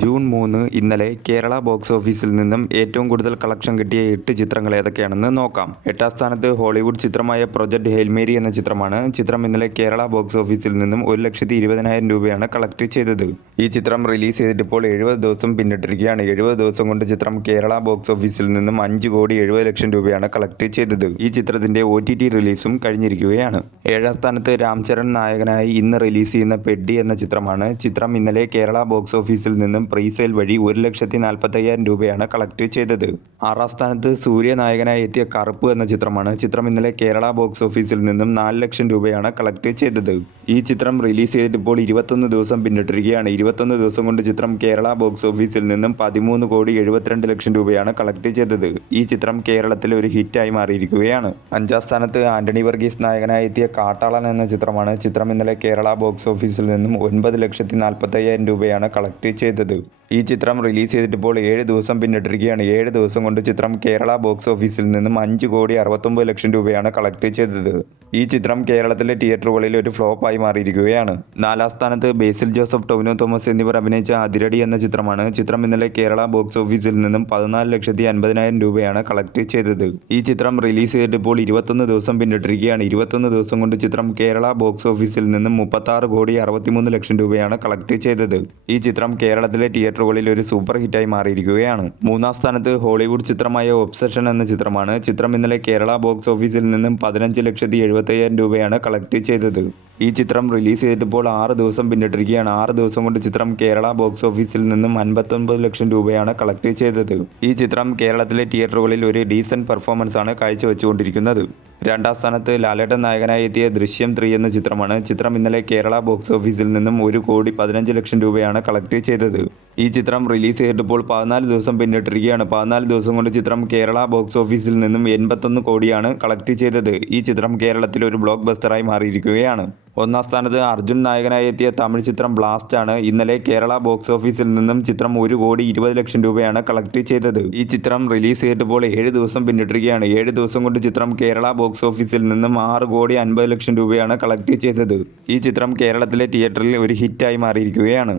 June 3 ഇന്നലെ Kerala box ഓഫീസിൽ നിന്നും ഏറ്റവും കൂടുതൽ കളക്ഷൻ കിട്ടിയ 8 ചിത്രങ്ങൾ ഏതൊക്കെയാണെന്ന് നോക്കാം. 8ാം സ്ഥാനത്ത് ഹോളിവുഡ് ചിത്രമായ പ്രൊജക്ട് ഹെയിൽ മേരി എന്ന ചിത്രമാണ്. ചിത്രം ഇന്നലെ കേരള ബോക്സ് ഓഫീസിൽ നിന്നും 1,20,000 രൂപയാണ് കളക്ട് ചെയ്തത്. ഈ ചിത്രം റിലീസ് ചെയ്തിട്ടിപ്പോൾ 70 ദിവസം പിന്നിട്ടിരിക്കുകയാണ്. 70 ദിവസം കൊണ്ട് ചിത്രം കേരള ബോക്സ് ഓഫീസിൽ നിന്നും 5,70,00,000 രൂപയാണ് കളക്ട് ചെയ്തത്. ഈ ചിത്രത്തിന്റെ OTT റിലീസും കഴിഞ്ഞിരിക്കുകയാണ്. 7ാം സ്ഥാനത്ത് രാം ചരൺ നായകനായി ഇന്ന് റിലീസ് ചെയ്യുന്ന പെഡ്ഡി എന്ന ചിത്രമാണ്. ചിത്രം ഇന്നലെ കേരള ബോക്സ് ഓഫീസിൽ നിന്നും പ്രീസെയിൽ വഴി 1,40,000 രൂപയാണ് കളക്ട് ചെയ്തത്. 6ാം സ്ഥാനത്ത് സൂര്യ നായകനായി എത്തിയ കറുപ്പ് എന്ന ചിത്രമാണ്. ചിത്രം ഇന്നലെ കേരള ബോക്സ് ഓഫീസിൽ നിന്നും 4,00,000 രൂപയാണ് കളക്ട് ചെയ്തത്. ഈ ചിത്രം റിലീസ് ചെയ്തിട്ടിപ്പോൾ 21 ദിവസം പിന്നിട്ടിരിക്കുകയാണ്. 21 ദിവസം കൊണ്ട് ചിത്രം കേരള ബോക്സ് ഓഫീസിൽ നിന്നും 13,72,00,000 രൂപയാണ് കളക്ട് ചെയ്തത്. ഈ ചിത്രം കേരളത്തിലെ ഒരു ഹിറ്റായി മാറിയിരിക്കുകയാണ്. 5ാം സ്ഥാനത്ത് ആന്റണി വർഗീസ് നായകനായി എത്തിയ കാട്ടാളൻ എന്ന ചിത്രമാണ്. ചിത്രം ഇന്നലെ കേരള ബോക്സ് ഓഫീസിൽ നിന്നും 9,40,000 രൂപയാണ് കളക്ട് ചെയ്തത്. ഈ ചിത്രം റിലീസ് ചെയ്തിട്ടിപ്പോൾ 7 ദിവസം പിന്നിട്ടിരിക്കുകയാണ്. 7 ദിവസം കൊണ്ട് ചിത്രം കേരള ബോക്സ് ഓഫീസിൽ നിന്നും 5,69,00,000 രൂപയാണ് കളക്ട് ചെയ്തത്. ഈ ചിത്രം കേരളത്തിലെ തിയേറ്ററുകളിൽ ഒരു ഫ്ലോപ്പായി മാറിയിരിക്കുകയാണ്. 4ാം സ്ഥാനത്ത് ബേസിൽ ജോസഫ്, ടൊവിനോ തോമസ് എന്നിവർ അഭിനയിച്ച അതിരടി എന്ന ചിത്രമാണ്. ചിത്രം ഇന്നലെ കേരള ബോക്സ് ഓഫീസിൽ നിന്നും 14,50,000 രൂപയാണ് കളക്ട് ചെയ്തത്. ഈ ചിത്രം റിലീസ് ചെയ്തിട്ടിപ്പോൾ 21 ദിവസം പിന്നിട്ടിരിക്കുകയാണ്. 21 ദിവസം കൊണ്ട് ചിത്രം കേരള ബോക്സ് ഓഫീസിൽ നിന്നും 36,63,00,000 രൂപയാണ് കളക്ട് ചെയ്തത്. ഈ ചിത്രം കേരളത്തിലെ തിയേറ്ററുകളിൽ ഒരു സൂപ്പർ ഹിറ്റായി മാറിയിരിക്കുകയാണ്. 3ാം സ്ഥാനത്ത് ഹോളിവുഡ് ചിത്രമായ ഒബ്സഷൻ എന്ന ചിത്രമാണ്. ചിത്രം ഇന്നലെ കേരള ബോക്സ് ഓഫീസിൽ നിന്നും 15,70,000 രൂപയാണ് കളക്ട് ചെയ്തത്. ഈ ചിത്രം റിലീസ് ചെയ്തിട്ടിപ്പോൾ 6 ദിവസം പിന്നിട്ടിരിക്കുകയാണ്. 6 ദിവസം കൊണ്ട് ചിത്രം കേരള ബോക്സ് ഓഫീസിൽ നിന്നും 59,00,000 രൂപയാണ് കളക്ട് ചെയ്തത്. ഈ ചിത്രം കേരളത്തിലെ തിയേറ്ററുകളിൽ ഒരു ഡീസന്റ് പെർഫോമൻസ് ആണ് കാഴ്ചവെച്ചുകൊണ്ടിരിക്കുന്നത്. 2ാം സ്ഥാനത്ത് ലാലേട്ടൻ നായകനായി എത്തിയ ദൃശ്യം 3 എന്ന ചിത്രമാണ്. ചിത്രം ഇന്നലെ കേരള ബോക്സ് ഓഫീസിൽ നിന്നും 1,15,00,000 രൂപയാണ് കളക്ട് ചെയ്തത്. ഈ ചിത്രം റിലീസ് ചെയ്തിട്ടിപ്പോൾ 14 ദിവസം പിന്നിട്ടിരിക്കുകയാണ്. 14 ദിവസം കൊണ്ട് ചിത്രം കേരള ബോക്സ് ഓഫീസിൽ നിന്നും 81 കോടിയാണ് കളക്ട് ചെയ്തത്. ഈ ചിത്രം കേരളത്തിൽ ഒരു ബ്ലോക്ക് ബസ്റ്ററായി മാറിയിരിക്കുകയാണ്. 1ാം സ്ഥാനത്ത് അർജുൻ നായകനായി എത്തിയ തമിഴ് ചിത്രം ബ്ലാസ്റ്റ് ആണ്. ഇന്നലെ കേരള ബോക്സ് ഓഫീസിൽ നിന്നും ചിത്രം 1,20,00,000 രൂപയാണ് കളക്ട് ചെയ്തത്. ഈ ചിത്രം റിലീസ് ചെയ്തിട്ടിപ്പോൾ 7 ദിവസം പിന്നിട്ടിരിക്കുകയാണ്. 7 ദിവസം കൊണ്ട് ചിത്രം കേരള ബോക്സ് ഓഫീസിൽ നിന്നും 6,50,00,000 രൂപയാണ് കളക്ട് ചെയ്തത്. ഈ ചിത്രം കേരളത്തിലെ തിയേറ്ററിൽ ഒരു ഹിറ്റായി മാറിയിരിക്കുകയാണ്.